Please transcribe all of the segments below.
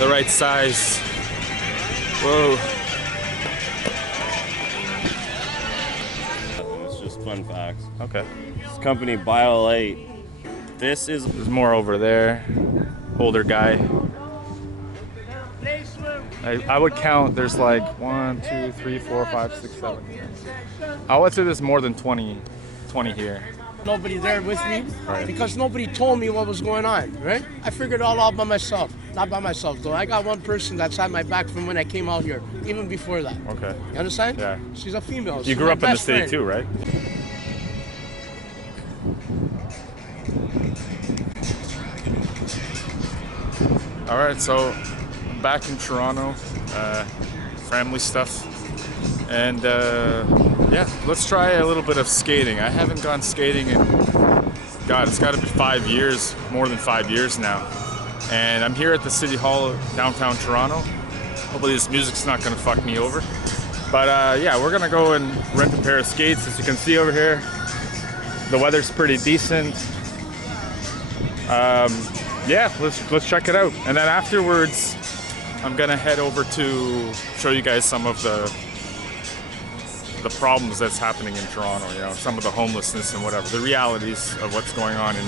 the right size. Whoa. It's just fun facts. Okay. This company BioLite. This is There's more over there. Older guy. I would count. There's like 1, 2, 3, 4, 5, 6, 7. I would say there's more than 20 here. Nobody there with me Right. because nobody told me what was going on, right? I figured it all out by myself. Not by myself, though. I got one person that's had my back from when I came out here, even before that. Okay. You understand? Yeah. She's a female. You She's grew my up in the best city friend. too, right? All right, so I'm back in Toronto, family stuff, and yeah, let's try a little bit of skating. I haven't gone skating in, God, it's got to be 5 years, more than 5 years now. And I'm here at the City Hall downtown Toronto. Hopefully this music's not gonna fuck me over. But yeah, we're gonna go and rent a pair of skates. As you can see over here, the weather's pretty decent. Yeah, let's check it out. And then afterwards, I'm gonna head over to show you guys some of the problems that's happening in Toronto, you know, some of the homelessness and whatever, the realities of what's going on in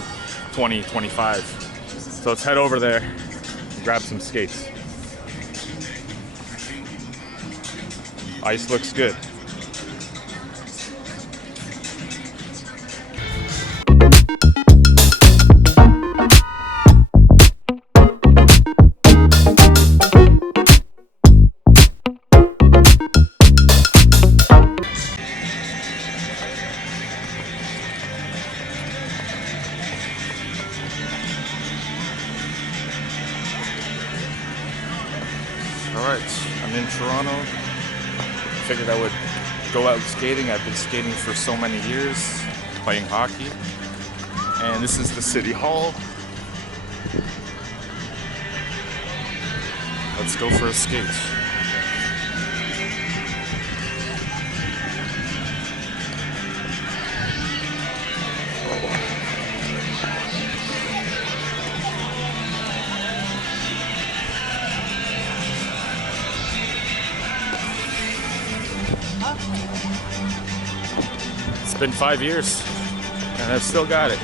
2025. So let's head over there and grab some skates. Ice looks good. Alright, I'm in Toronto. Figured I would go out skating. I've been skating for so many years, playing hockey. And this is the City Hall. Let's go for a skate. It's been 5 years, and I've still got it.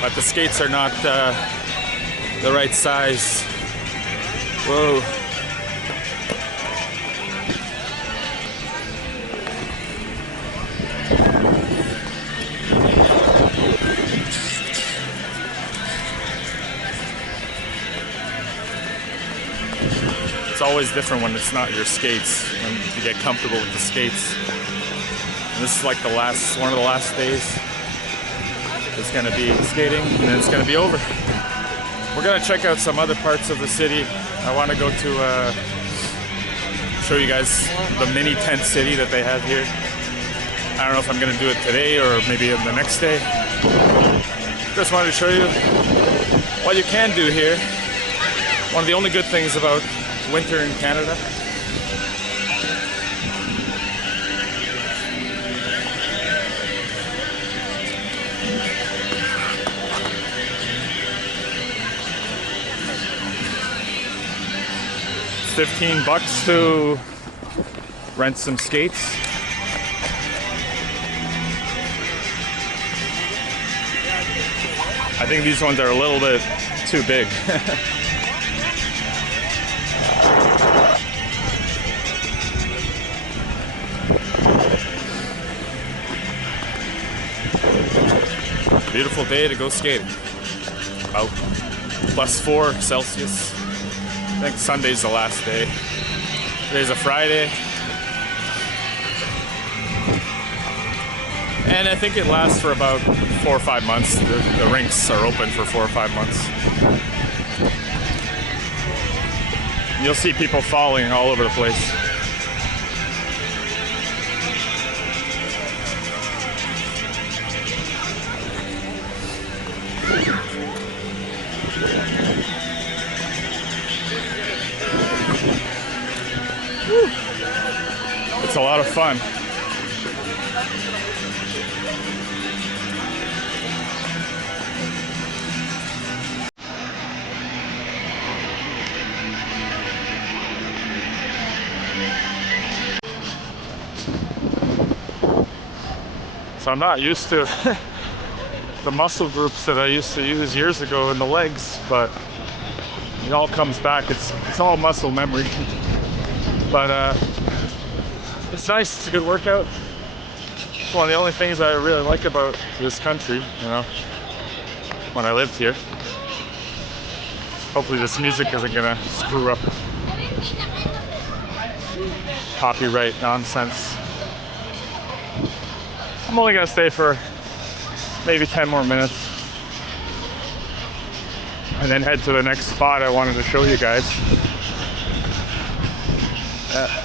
But the skates are not the right size. Whoa. It's always different when it's not your skates, when you get comfortable with the skates. And this is like one of the last days. It's gonna be skating, and then it's gonna be over. We're gonna check out some other parts of the city. I wanna go to show you guys the mini tent city that they have here. I don't know if I'm gonna do it today or maybe the next day. Just wanted to show you what you can do here. One of the only good things about winter in Canada. $15 to rent some skates. I think these ones are a little bit too big. Beautiful day to go skating. About +4 Celsius. I think Sunday's the last day. Today's a Friday. And I think it lasts for about 4 or 5 months. The rinks are open for 4 or 5 months. You'll see people falling all over the place. Woo. It's a lot of fun. So I'm not used to the muscle groups that I used to use years ago in the legs, but it all comes back. It's all muscle memory. But it's nice. It's a good workout. It's one of the only things I really like about this country, you know, when I lived here. Hopefully this music isn't gonna screw up copyright nonsense. I'm only gonna stay for maybe 10 more minutes and then head to the next spot I wanted to show you guys.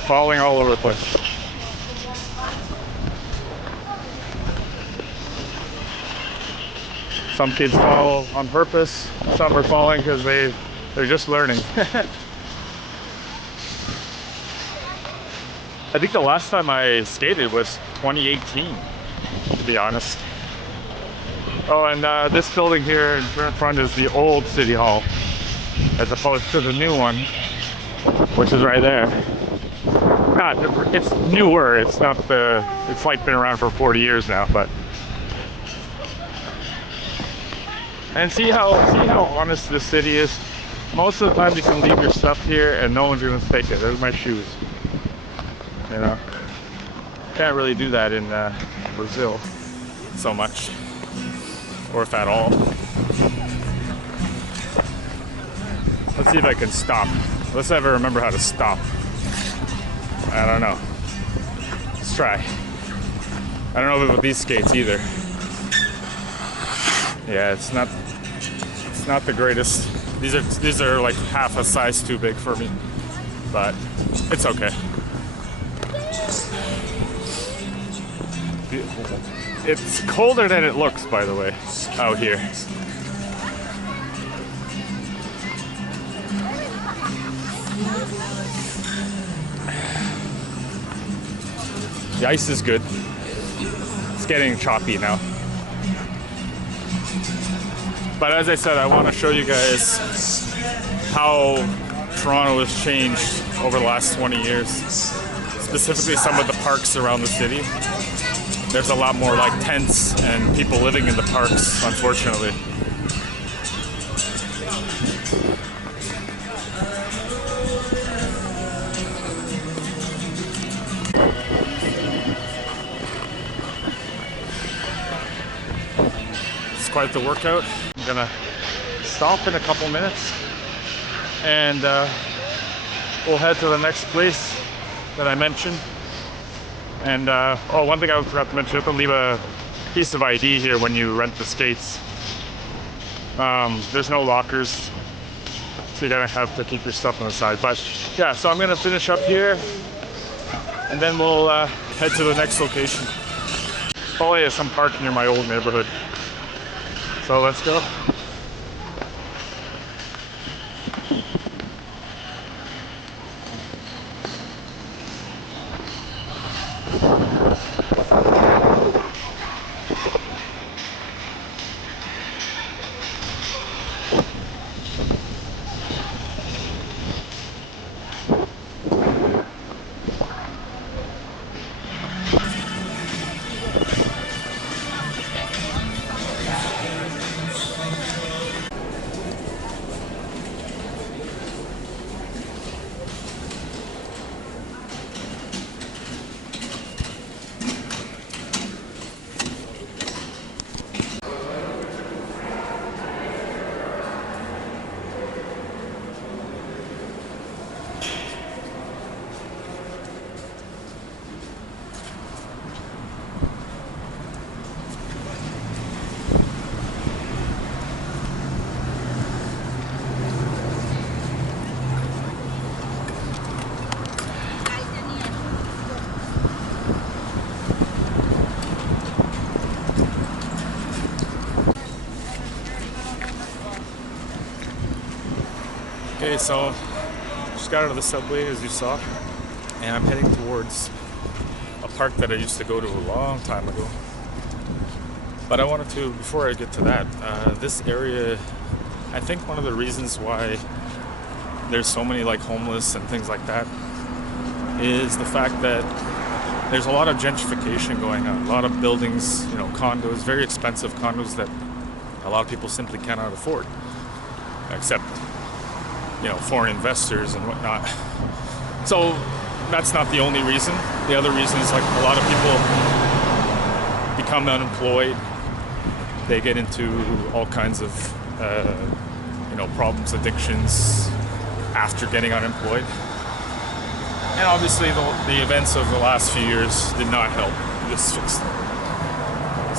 Falling all over the place. Some kids fall on purpose, some are falling because they're just learning. I think the last time I skated was 2018, to be honest. Oh, and this building here in front is the old City Hall, as opposed to the new one, which is right there. It's newer, it's like been around for 40 years now, but. And see how honest this city is. Most of the time you can leave your stuff here and no one's gonna take it. There's my shoes. You know, can't really do that in Brazil so much, or if at all. Let's see if I can stop. Let's ever remember how to stop. I don't know. Let's try. I don't know about these skates either. Yeah, it's not the greatest. These are like half a size too big for me, but it's okay. It's colder than it looks, by the way, out here. The ice is good. It's getting choppy now. But as I said, I want to show you guys how Toronto has changed over the last 20 years. Specifically some of the parks around the city. There's a lot more like tents and people living in the parks, unfortunately. It's quite the workout. I'm gonna stop in a couple minutes and we'll head to the next place that I mentioned. And oh, one thing I forgot to mention, you have to leave a piece of ID here when you rent the skates. There's no lockers, so you're gonna have to keep your stuff on the side. But yeah, so I'm gonna finish up here and then we'll head to the next location. Probably some park near my old neighborhood. So let's go. Okay, so just got out of the subway as you saw, and I'm heading towards a park that I used to go to a long time ago. But I wanted to, before I get to that, this area, I think one of the reasons why there's so many like homeless and things like that is the fact that there's a lot of gentrification going on. A lot of buildings, you know, condos, very expensive condos that a lot of people simply cannot afford, except, you know, foreign investors and whatnot. So that's not the only reason. The other reason is like a lot of people become unemployed. They get into all kinds of, you know, problems, addictions after getting unemployed. And obviously the events of the last few years did not help this fix.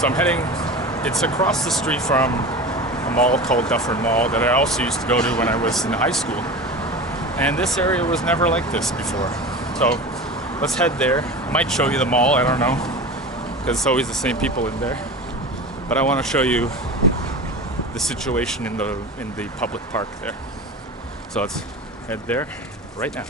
So I'm heading, it's across the street from a mall called Dufferin Mall that I also used to go to when I was in high school. And this area was never like this before. So let's head there. I might show you the mall, I don't know, because it's always the same people in there. But I want to show you the situation in the public park there. So let's head there right now.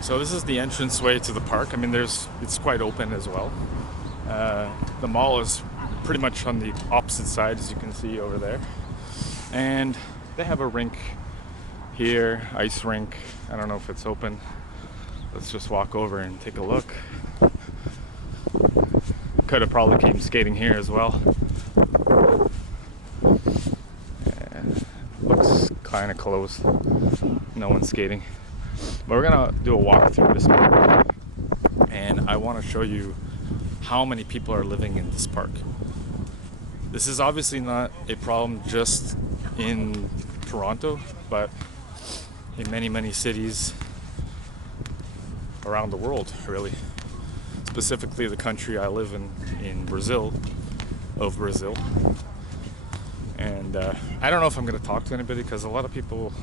So this is the entranceway to the park. I mean, it's quite open as well. The mall is pretty much on the opposite side, as you can see over there. And they have a rink here, ice rink. I don't know if it's open. Let's just walk over and take a look. Could have probably came skating here as well. And looks kind of closed. No one's skating. But we're gonna do a walk through this park, and I want to show you how many people are living in this park. This is obviously not a problem just in Toronto, but in many cities around the world, really. Specifically the country I live in Brazil, And I don't know if I'm gonna talk to anybody because a lot of people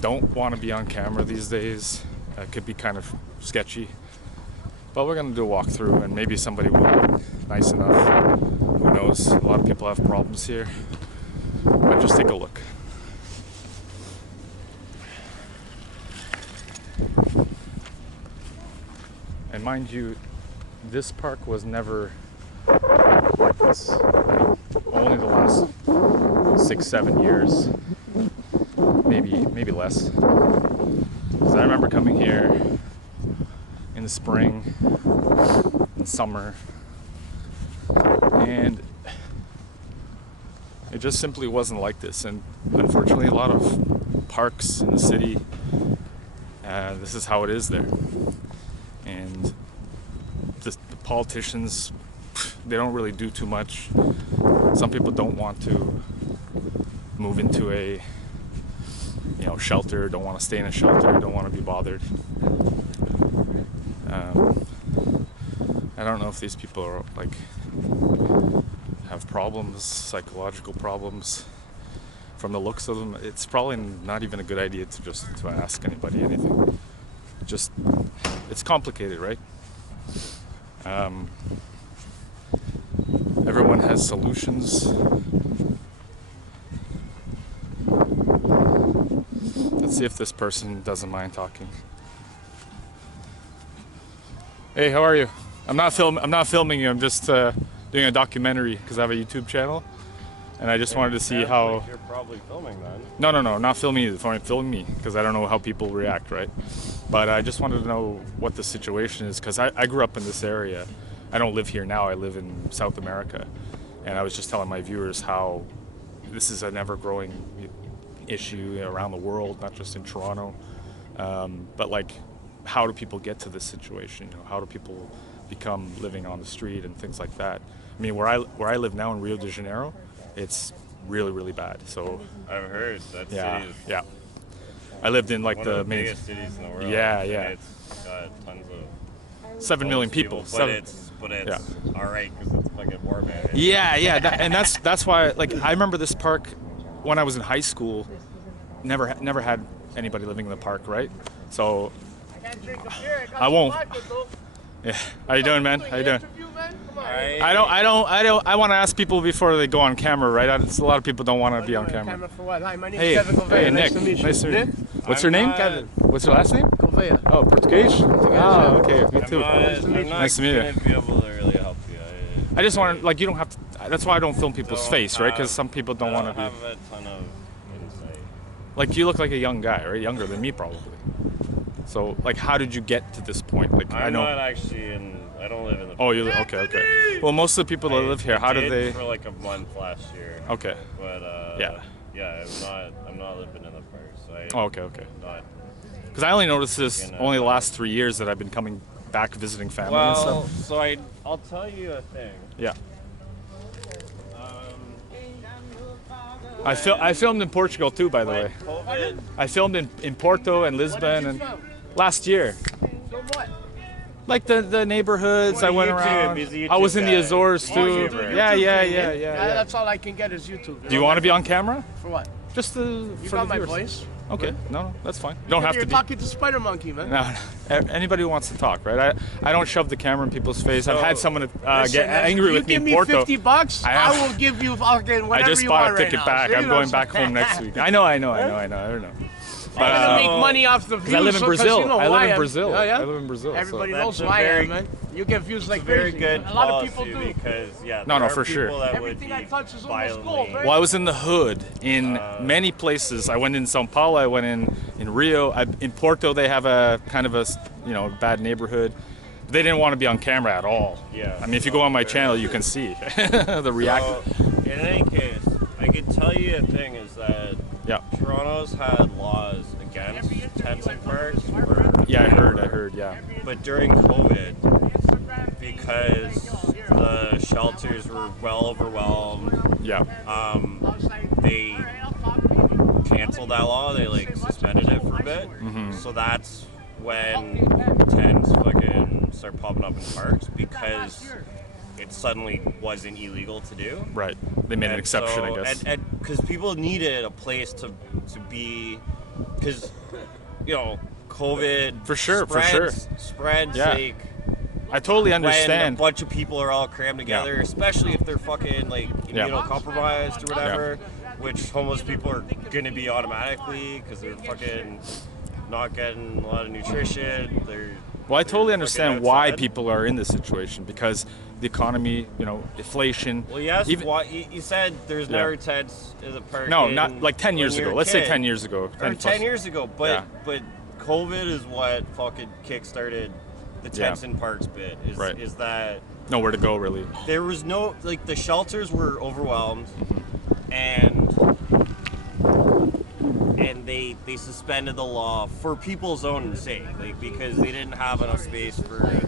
don't want to be on camera these days. It could be kind of sketchy. But we're gonna do a walkthrough and maybe somebody will be nice enough. Who knows? A lot of people have problems here. But just take a look. And mind you, this park was never like this. I mean, only the last 6-7 years. Maybe less. Because I remember coming here in the spring and summer, and it just simply wasn't like this. And unfortunately, a lot of parks in the city, this is how it is there. And the politicians, they don't really do too much. Some people don't want to move into a shelter, don't want to stay in a shelter, don't want to be bothered. I don't know if these people are have problems, psychological problems. From the looks of them, it's probably not even a good idea to ask anybody anything. It's complicated, right? Everyone has solutions. Let's see if this person doesn't mind talking. Hey, how are you? I'm not filming you. I'm just doing a documentary because I have a YouTube channel, and I just wanted to see how. Like you're probably filming then. No, not filming you. Film me because I don't know how people react, right? But I just wanted to know what the situation is because I grew up in this area. I don't live here now. I live in South America, and I was just telling my viewers how this is an ever-growing issue around the world, not just in Toronto. But how do people get to this situation? How do people become living on the street and things like that? I mean, where I live now in Rio de Janeiro, it's really bad. So I've heard that city is yeah. I lived in one of the biggest cities in the world. Yeah. It's got tons of 7 million people. But it's all right because it's like a war man. Yeah. And that's why. I remember this park when I was in high school. Never had anybody living in the park, right? So I won't. Yeah. How you doing, man? How you doing? Interview, man? Come on. I want to ask people before they go on camera, right? A lot of people don't want to be on camera. For what? Hi, my name Hey, is Kevin Gouveia. hey, Nice Nick. to meet you. Nice to meet you. Nick? What's your name? Kevin. What's your last name? Gouveia. Oh, Portuguese. Oh, okay. Me too. I'm not Nice to meet you. gonna be able to really help you. I just want to, like, you don't have to. That's why I don't film people's don't face, right? Because have- some people don't I want to don't be. have a ton of insight. Like, you look like a young guy, right? Younger than me, probably. So, like, how did you get to this point? Like, I I'm know. not actually in. I don't live in the. Oh, you okay? Okay. Well, most of the people that live here, how do did they? For like a month last year. Okay. But Yeah. Yeah, I'm not living in the park, so I. Oh, okay. Okay. Not, Because I only noticed this You know. only the last 3 years that I've been coming back visiting family and well, stuff. so I'll tell you a thing. Yeah. Um, I filmed in Portugal too, by the when way. COVID. I filmed in Porto and Lisbon and last year. So what? Like the neighborhoods, I went YouTube, around. he's a I was in the YouTube guy. Azores Oh, too. YouTuber. Yeah. That's all I can get is YouTube. Do you want to be on camera? For what? Just You for got the my viewers. voice. Okay, no, that's fine. You don't have You're to be. talking to Spider Monkey, man. No, anybody who wants to talk, right? I don't shove the camera in people's face. I've had someone Listen, get man, angry you with me give in Porto. me $50, I I, am- will give you fucking whatever I just you bought want a ticket right back. now. So, I'm you know going what I'm back home saying? next week. I know. I don't know. But, I'm gonna make money off the views. because I live in so- 'cause Brazil. You know I who live in am. Brazil. Yeah, yeah. I live in Brazil. so- Everybody That's knows a who I very- am, man. You get views like It's a very crazy. good A lot of policy people do. because No, there no, are for sure. people that Everything would I be touch is almost violently- gold, right? Well, I was in the hood in many places. I went in São Paulo. I went in Rio. In Porto, they have a kind of a bad neighborhood. They didn't want to be on camera at all. Yeah. I mean, if you go on my channel, you can see the reaction. So, in any case, I can tell you a thing is that Yeah. Toronto's had laws against tents and parks for Yeah, I heard. Yeah. but during COVID, because the shelters were well overwhelmed, Yeah. they canceled that law. They like suspended it for a bit. Mm-hmm. So that's when tents fucking start popping up in parks because it suddenly wasn't illegal to do. Right. They made an And exception, so- I guess. And because people needed a place to be, because COVID For sure. spreads Yeah. like I totally when a understand. bunch of people are all crammed together, especially if they're fucking like Yeah. immunocompromised or whatever, which homeless people are gonna be automatically because they're fucking not getting a lot of nutrition. Well, I totally they're understand fucking why outside. people are in this situation because the economy, inflation. Well, yes. even- You said there's Yeah. never tents in the park. No, in- not like 10 when years you were ago. a Let's say kid. 10 years ago. Or 10 plus. 10 years ago, but Yeah. but COVID is what fucking kickstarted the Yeah. tents in parks bit. Right. Is that Nowhere to go, really. there was no like the shelters were overwhelmed, Mm-hmm. and they suspended the law for people's own sake, like because they didn't have enough space for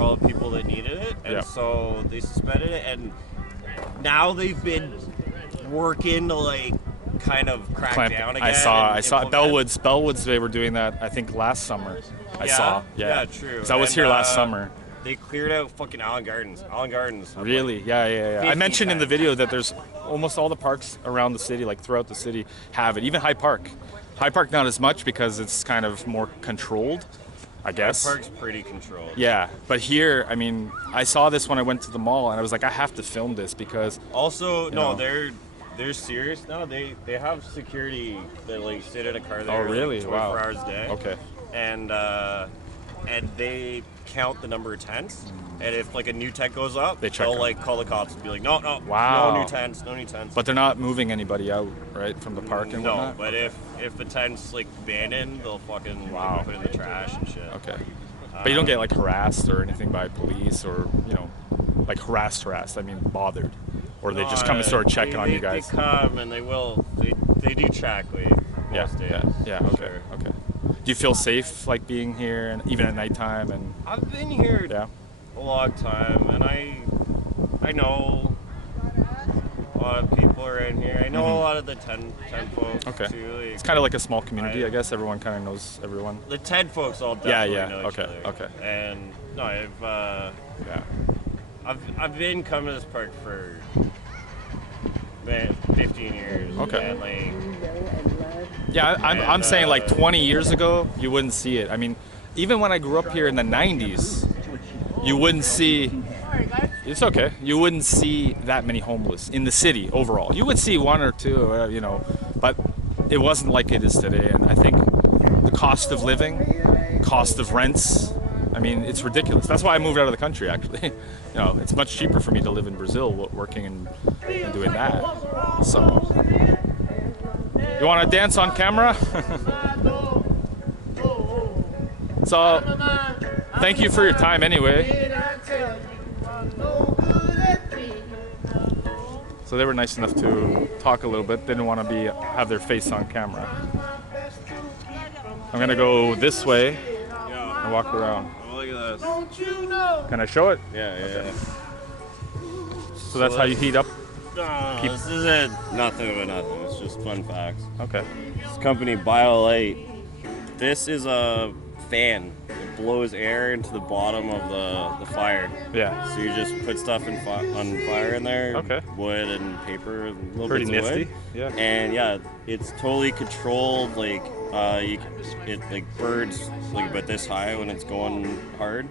all the people that needed it, and Yeah. so they suspended it, and now they've been working to like kind of crack down again. I saw and implement- Bellwoods. They were doing that. I think last summer. I saw. Yeah. True. 'Cause I was And, here last summer. They cleared out fucking Allen Gardens. Allen Gardens. have, Really? like, Yeah. I 50 mentioned in the times. video that there's almost all the parks around the city, like throughout the city, have it. Even High Park. High Park not as much because it's kind of more controlled, I guess. Park's pretty controlled. Yeah, but here, I mean, I saw this when I went to the mall, and I was like, I have to film this because Also, know. they're serious now. They have security that like sit in a car there. Oh, really? Like 24 Wow. hours a day. Okay. And they count the number of tents. And if like a new tent goes up, They check they'll them. like call the cops and be like, no, Wow. no new tents, no new tents. But they're not moving anybody out, right, from the park and no, whatnot? but if the tent's like abandoned, they'll fucking Wow. like, put it in the trash and shit. Okay. But you don't get like harassed or anything by police or, like harassed. I mean, bothered. Or they just come and start checking on you guys. They come and they do check like most days. Yeah, for okay, sure. okay. Do you feel safe like being here and even at nighttime and I've been here yeah? a long time, and I know a lot of people are in here. I know a lot of the tent folks Okay. too. Like, It's kind of like a small community, I guess. Everyone kind of knows everyone. the tent folks all Yeah, definitely yeah, know each okay, other. okay. And no, Yeah. I've been coming to this park for 15 years. Okay. And like Yeah, I'm saying like 20 years ago, you wouldn't see it. I mean, even when I grew up here in the 90s, you wouldn't see. It's okay. You wouldn't see that many homeless in the city overall. You would see one or two, you know, but it wasn't like it is today. And I think the cost of living, cost of rents, I mean, it's ridiculous. That's why I moved out of the country, actually. You know, it's much cheaper for me to live in Brazil working and doing that. So, you want to dance on camera? So, thank you for your time anyway. So they were nice enough to talk a little bit. They didn't want to have their face on camera. I'm gonna go this way and walk around. Oh, look at this. Can I show it? Yeah. So that's how you heat up? No, this isn't nothing but nothing. It's just fun facts. Okay. This company, BioLite, this is a fan. It blows air into the bottom of the fire. Yeah. So you just put stuff on fire in there. Okay. Wood and paper, and little Pretty bits of nifty. wood. Yeah. And yeah, it's totally controlled. Like it like burns like about this high when it's going hard.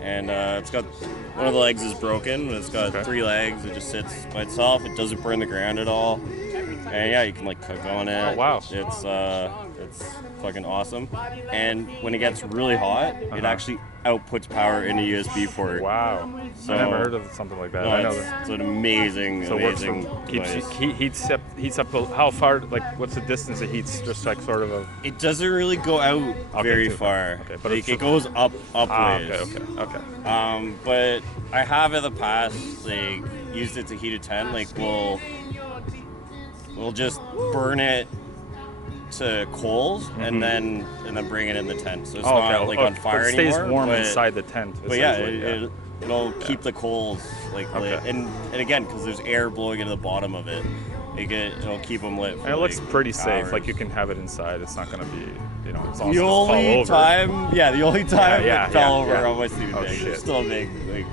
And it's got one of the legs is broken, but it's got Okay. 3 legs. It just sits by itself. It doesn't burn the ground at all. And yeah, you can like cook on it. Oh, wow. It's fucking awesome. And when it gets really hot, it actually outputs power in a USB port. Wow. So- I never heard of something like that. No, I know it's, that. it's an amazing, So it works amazing for, keeps device. heats up how far, like what's the distance it heats, just like sort of a It doesn't really go out very too far. Okay, but Like, it's- it goes up ways. okay. But I have in the past like used it to heat a tent. Like we'll just burn it to coals and then bring it in the tent. So it's not like on fire it stays anymore. warm but, inside the tent. But yeah, essentially, it'll keep the coals like lit. Okay. And again, because there's air blowing into the bottom of it, it'll keep them lit. For, And it looks like, pretty safe. hours. Like you can have it inside. It's not gonna be, you know, it's The also fall only over. time Yeah, it fell over yeah. on my sleeping Oh, bag. shit. It's still a big like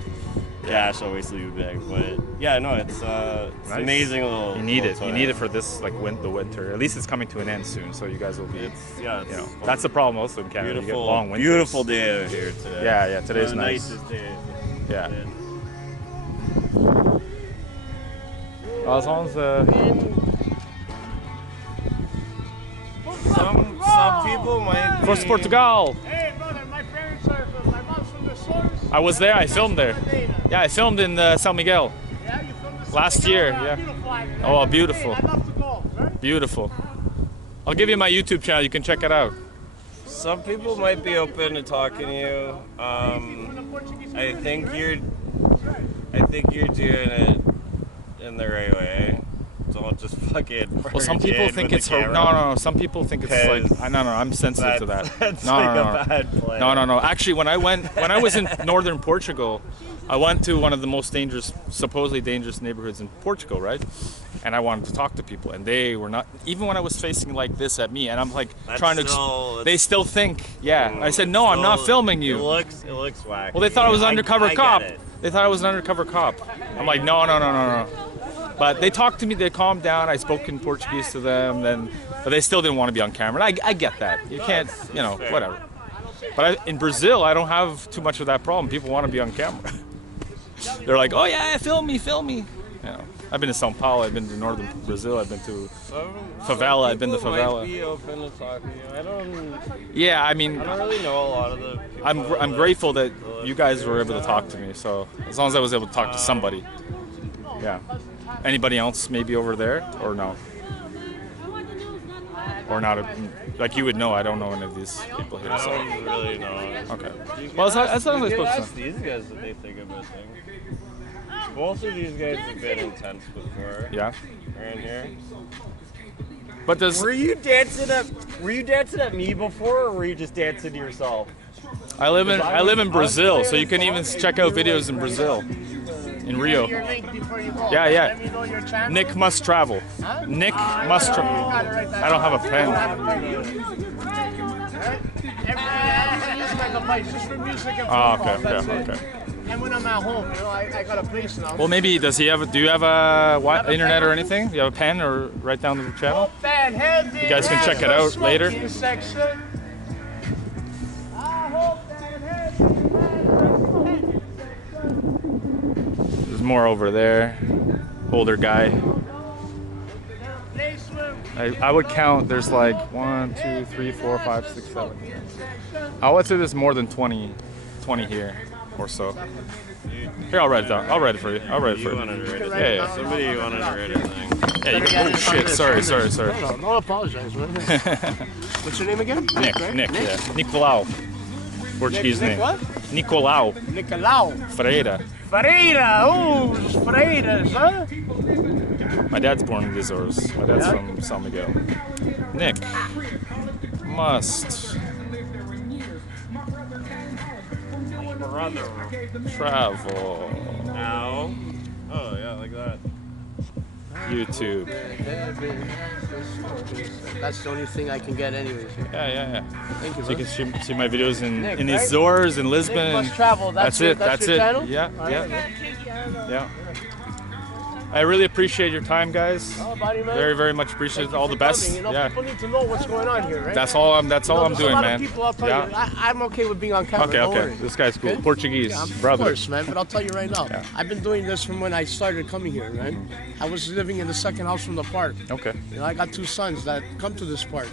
gash on my sleeping bag, but yeah, no, it's Nice. an amazing little. You need it. little You toy. need it for this like the winter. At least it's coming to an end soon, so you guys will be. It's You know, it's that's the problem also in Canada. You get beautiful, long winters. beautiful day out here today. Yeah, today's the nice. nicest day. Yeah. As long as Some people might. Be, Força Portugal. Hey, brother, my parents are from, my mom's from the source. I was there. I filmed there. Yeah, I filmed in San Miguel. Yeah, you from the Last source? year, Yeah, yeah. beautiful island. Oh, beautiful. Hey, I love to golf, right? Beautiful. I'll give you my YouTube channel. You can check it out. Some people might be open to talking to you. From the Portuguese I think community, you're doing it in the right way. Don't just fucking. Well, some people think it's no. Some people think it's like no. I'm sensitive to that. That's No, like no, a no. bad plan. No. Actually, when I was in northern Portugal, I went to one of the most supposedly dangerous neighborhoods in Portugal, right? And I wanted to talk to people, and they were not. Even when I was facing like this at me, and I'm like That's trying to. still- They still think, yeah. I said, no, I'm not Still, filming you. It looks wacky. Well, they thought I was an undercover I cop. Get it. They thought I was an undercover cop. I'm like, no. But they talked to me. They calmed down. I spoke in Portuguese to them. But they still didn't want to be on camera. I get that. You can't, whatever. But in Brazil, I don't have too much of that problem. People want to be on camera. They're like, oh yeah, film me. You know, I've been to São Paulo. I've been to northern Brazil. I've been to favela. I've been to People favela. Might be open to talking to you. I don't Yeah, I mean, really know a lot of the. People I'm grateful that you guys were able to talk to me. So as long as I was able to talk to somebody, yeah. Anybody else maybe over there or no? Or not? Like you would know. I don't know any of these people here. I So don't really know. okay. Well, as long as I You spoke can to ask them. these guys what they think about things. Both of these guys have been intense before. Yeah. Around here. But does Were you dancing at me before, or were you just dancing to yourself? I live in Brazil, so you can even check out videos in Brazil, in Rio. Your link before you go. Yeah, yeah. Let me know your channel. Nick must travel. Nick must travel. I don't have a pen. Just for music and Oh, phone calls, that's okay. it. And when I'm at home, I got a place now. Well, maybe do you have a internet or anything? Do you have a pen or write down the channel? You guys can check it out later. more over there. Older guy. I would count. There's like 1, 2, 3, 4, 5, 6, 7. I would say there's more than 20 here or so. Here, I'll write it down. I'll write it for you. I'll write it for You you. wanted to write it. Yeah, yeah. Somebody wanted to write a thing. Yeah, oh shit! Sorry. No, apologize, man. What's your name again? Nick, right? yeah. Nicolau. Portuguese Nick name. what? Nicolau Nicolau. Freire. Ferreira. Oh, Ferreiras, huh? My dad's born in Azores. My dad's from San Miguel. Nick must Brother. travel. Now. Oh yeah, like that. YouTube. That's the only thing I can get anyways. Yeah. Thank you, So you bro. can see my videos in Nick, the right? Azores, in Lisbon. Nick Must Travel. That's your, it. That's your it. channel? Yeah. All right. Yeah. I really appreciate your time, guys. Oh, buddy, man. Very, very much appreciate all the best. Coming, you know, Yeah. people need to know what's going on here, right? That's all I'm there's doing, a lot man. Of people, I'll tell Yeah. you, I'm okay with being on camera. Okay, don't okay. worry. This guy's cool. Okay? Portuguese, Yeah, brother. Of course, man. But I'll tell you right now, Yeah. I've been doing this from when I started coming here, right? I was living in the second house from the park. Okay. You know, I got 2 sons that come to this park.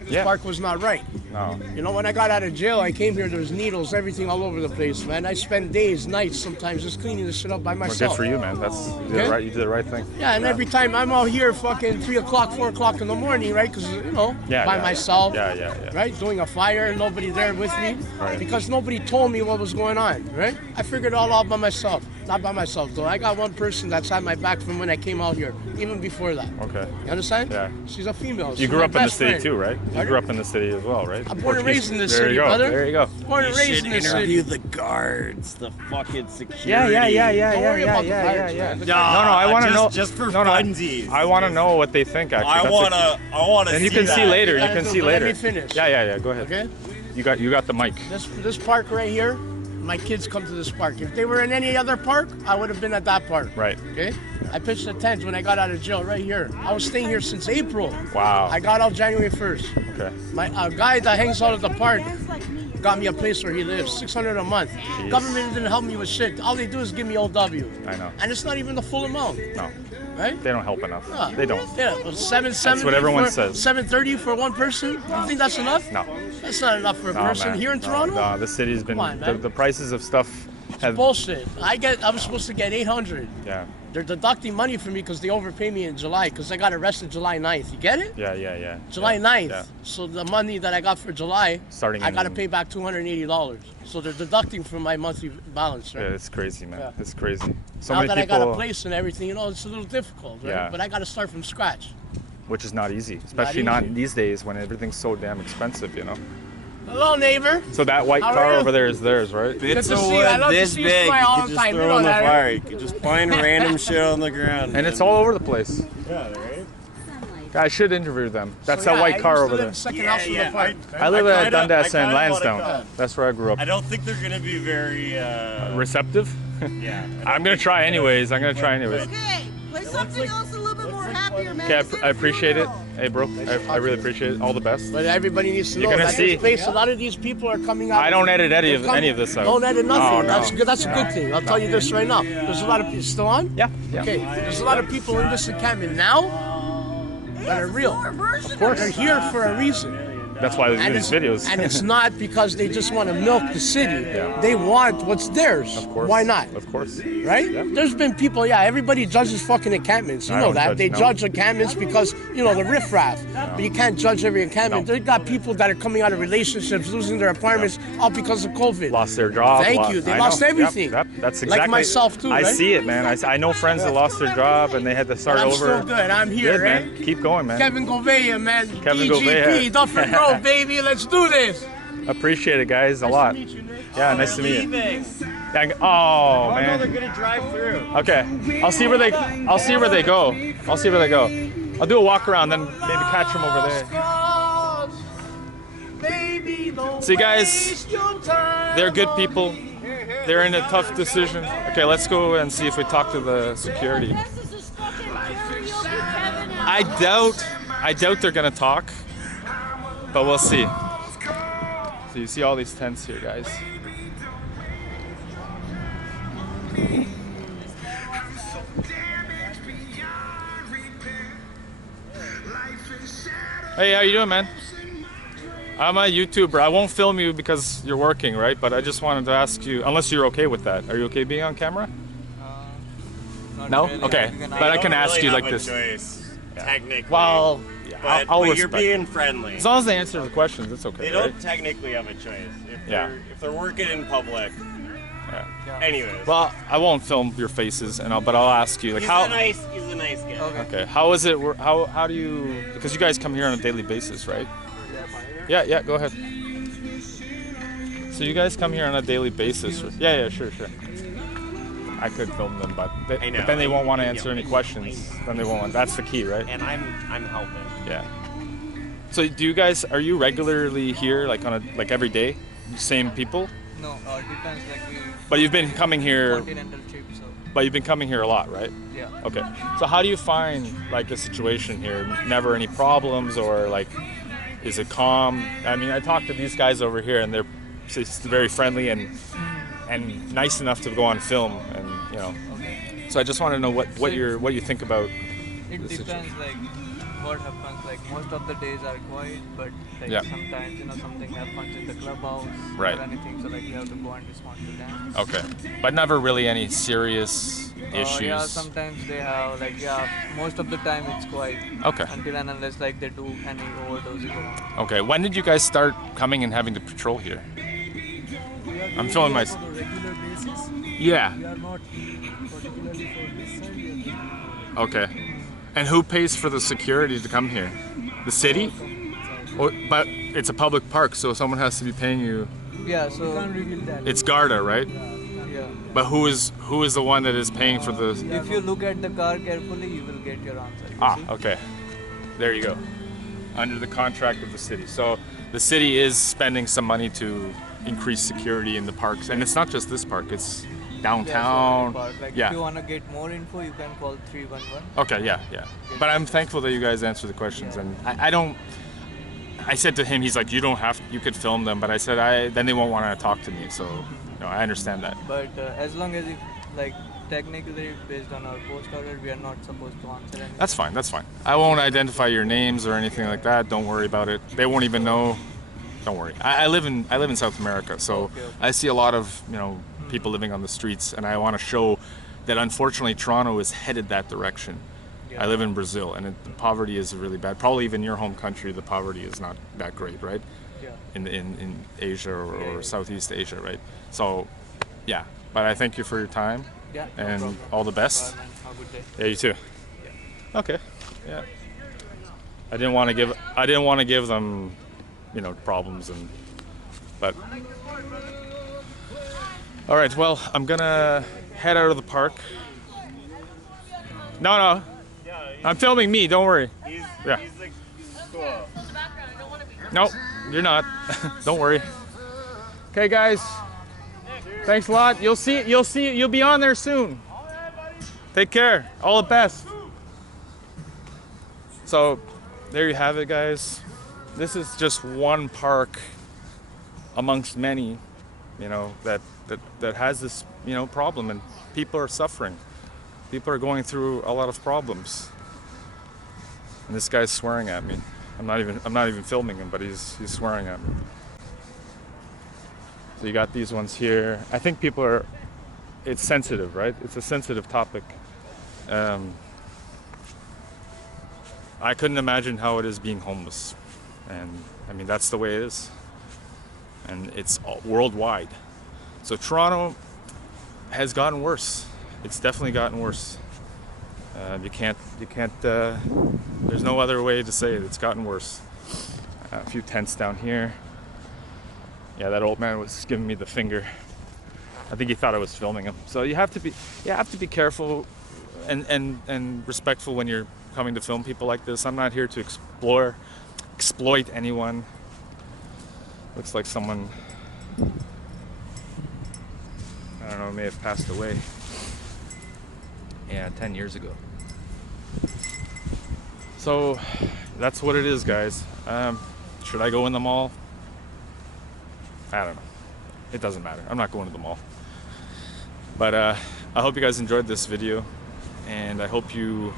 This Yeah. park was not right. No. You know, when I got out of jail, I came here, there's needles, everything all over the place, man. I spend days, nights sometimes just cleaning this shit up by Well, myself. good for you, man. You did Okay? it right. You did the right thing. Yeah, and every time I'm out here fucking 3 o'clock, 4 o'clock in the morning, right? Because, you know, Yeah, by yeah, myself. Yeah. Right? Doing a fire, nobody there with me. Right. Because nobody told me what was going on, right? I figured it all out by myself. Not by myself, though. I got one person that's had my back from when I came out here, even before that. Okay. You understand? Yeah. She's a female. You She's grew my up in the best city friend. too, right? You Pardon? grew up in the city as well, right? I'm born and raised in this There city, you go. brother. There you go. Born and raised in this city. Interview the guards, the fucking security. Don't worry about the pirates, man. No, I want to know. Just for no, funsies. I want to know what they think. Actually, I That's wanna. And you see can that. see later. You Gotta can do, see but let later. me finish. Yeah. Go ahead. Okay? You got the mic. This park right here, my kids come to this park. If they were in any other park, I would have been at that park. Right. Okay? I pitched a tent when I got out of jail right here. I was staying here since April. Wow. I got out January 1st. Okay. A guy that hangs out at the park got me a place where he lives, $600 a month. Jeez. Government didn't help me with shit. All they do is give me OW. I know. And it's not even the full amount, No, right? they don't help enough. Yeah. They don't. Yeah, well, 770. what everyone for, says. 730 for one person. You think that's enough? No. That's not enough for a No, person man. here in Toronto. No, the city's been. Come on, man. The prices of stuff have. Bullshit. I'm supposed to get 800. Yeah. They're deducting money from me because they overpay me in July because I got arrested July 9th. You get it? Yeah. July Yeah, 9th. Yeah. So the money that I got for July, Starting I got to in- pay back $280. So they're deducting from my monthly balance, right? Yeah, it's crazy, man. Yeah. It's crazy. So now many that people, I got a place and everything, you know, it's a little difficult, right? Yeah. But I got to start from scratch. which is not easy, especially not easy. these days when everything's so damn expensive, you know. Hello, neighbor. So that white How car are you? over there is theirs, right? Bits to of see you. I wood love to this see you big, smile you all could the just time. You throw know on the that, right? fire. You could just find random shit on the ground. And it's all over the place. Yeah, right? I should interview them. That's So, that yeah, white car I used to over live there. in second house from the park. I live at kinda- Dundas I and kinda wanna Lansdowne. come. That's where I grew up. I don't think they're gonna be very. Receptive? Yeah. I'm gonna try anyways. I'm gonna try anyways. Okay, play something else a little bit more happier, man. Okay, I appreciate it. Hey, bro, I really appreciate it. All the best. But everybody needs to You're know gonna that see. this place, a lot of these people are coming out. I don't edit any of They're coming- this out. Don't edit nothing. No, no. That's good. That's a good thing. I'll tell you this right now. There's a lot of people still on. Yeah. Okay. There's a lot of people in this encampment now that are real. Of course. They're here for a reason. That's why they do And these it's, videos. and it's not because they just want to milk the city. Yeah. They want what's theirs. Of course. Why not? Of course. Right? Yeah. There's been people, everybody judges fucking encampments. You I know don't that. judge, They no. judge encampments because, the riffraff. But you can't judge every encampment. No. They got people that are coming out of relationships, losing their apartments, all because of COVID. Lost their job. Thank you. They I lost know. everything. Yep. That's Like exactly. myself too, I right? see it, man. I know friends that lost their job and they had to start I'm over. still good. I'm here, Good, right? man. Keep going, man. Kevin Gouveia, man. Kevin DGP, Gouveia. Duffer Grove, baby. Let's do this. Appreciate it, guys, a lot. Nice to meet you, Nick. Yeah, nice to meet you. Leaving. Yeah, oh No, they're man. gonna drive through. Okay, I'll see where they go. I'll see where they go. I'll do a walk around, then maybe catch them over there. See, guys, they're good people. They're in a tough decision. Okay, let's go and see if we talk to the security. This is fucking karaoke, Kevin. I doubt they're gonna talk, but we'll see. So you see all these tents here, guys. Hey, how you doing, man? I'm a YouTuber. I won't film you because you're working, right? But I just wanted to ask you, unless you're okay with that. Are you okay being on camera? Not No? really. Okay. You can But I You can don't ask really you have like a this. choice, technically. Well, yeah, but, I'll but you're respect. being friendly. As long as they answer the questions, it's okay, They don't right? technically have a choice. Yeah. If they're working in public. Yeah. Anyways. Well, I won't film your faces, but I'll ask you, like, he's how? a nice guy. Okay. Okay. How is it? How do you? Because you guys come here on a daily basis, right? Yeah. Go ahead. So you guys come here on a daily basis. Yeah. Sure. I could film them, but I know. then they won't want to answer Yeah. any questions. Then they won't. That's the key, right? And I'm helping. Yeah. So do you guys? Are you regularly here, like every day? Same people? No, depends. Like we But you've been coming here. continental trip, so But you've been coming here a lot, right? yeah. Okay. So how do you find like the situation here? Never any problems, or like, is it calm? I mean, I talked to these guys over here, and they're just very friendly and nice enough to go on film, and you know. Okay. So I just want to know what you think about. It the depends. Like what happens. Like most of the days are quiet, but like Yeah. sometimes something happens in the clubhouse Right. or anything. So like we have to go and respond to them. Okay. But never really any serious issues. Yeah, sometimes they have most of the time it's quiet. Okay. Until and unless like they do any overdosing around. Okay. When did you guys start coming and having to patrol here? I'm filming my. On a regular basis. Yeah. We are not particularly for this side. We are Okay. And who pays for the security to come here? The city? Or, but it's a public park, so someone has to be paying you. Yeah. we So can't reveal that. It's Garda, right? yeah. But who is the one that is paying for the? If you look at the car carefully, you will get your answer. You see? Okay. There you go. Under the contract of the city. So the city is spending some money to increase security in the parks, and it's not just this park. It's downtown. Like Yeah. if you want to get more info, you can call 311. Okay, yeah. But I'm thankful that you guys answer the questions, and I don't. I said to him, he's like, you don't have, you could film them, but I said, then they won't want to talk to me, so I understand that. But as long as like technically based on our post order, we are not supposed to answer anything. That's fine. I won't identify your names or anything like that. Don't worry about it. They won't even know. Don't worry. I live in South America, so Okay. I see a lot of people living on the streets, and I want to show that unfortunately Toronto is headed that direction. I live in Brazil, and the poverty is really bad. Probably even your home country, the poverty is not that great, right? Yeah. In Asia or Southeast Asia, right? So, yeah. But I thank you for your time, Yeah. No and problem. all the best. Bye, man. Have a good day. Yeah, you too. Okay. Yeah. I didn't want to give them, problems but. All right. Well, I'm gonna head out of the park. No. I'm filming me. Don't worry. Yeah. He's like, cool. No, you're not. Don't worry. Okay, guys. Thanks a lot. You'll be on there soon. Take care. All the best. So, there you have it, guys. This is just one park amongst many, that has this, problem, and people are suffering. People are going through a lot of problems. And this guy's swearing at me. I'm not even filming him, but he's swearing at me. So you got these ones here. I think it's sensitive, right? It's a sensitive topic. I couldn't imagine how it is being homeless. And I mean, that's the way it is. And it's worldwide. So Toronto has gotten worse. It's definitely gotten worse. You can't, there's no other way to say it. It's gotten worse. A few tents down here. Yeah, that old man was giving me the finger. I think he thought I was filming him. So you have to be careful and respectful when you're coming to film people like this. I'm not here to exploit anyone. Looks like someone, I don't know, may have passed away. Yeah, 10 years ago. So that's what it is, guys. Should I go in the mall? I don't know. It doesn't matter. I'm not going to the mall. But I hope you guys enjoyed this video, and I hope you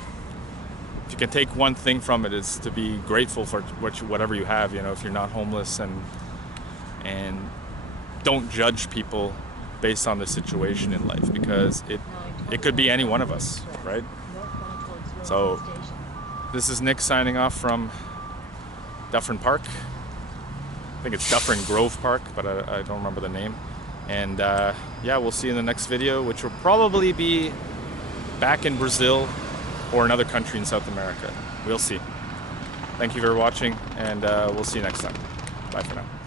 if you can take one thing from it, is to be grateful for whatever you have. You know, if you're not homeless, and don't judge people based on the situation in life, because it could be any one of us, right? So this is Nick signing off from Dufferin Park. I think it's Dufferin Grove Park, but I don't remember the name. And yeah, we'll see you in the next video, which will probably be back in Brazil or another country in South America. We'll see. Thank you for watching, and we'll see you next time. Bye for now.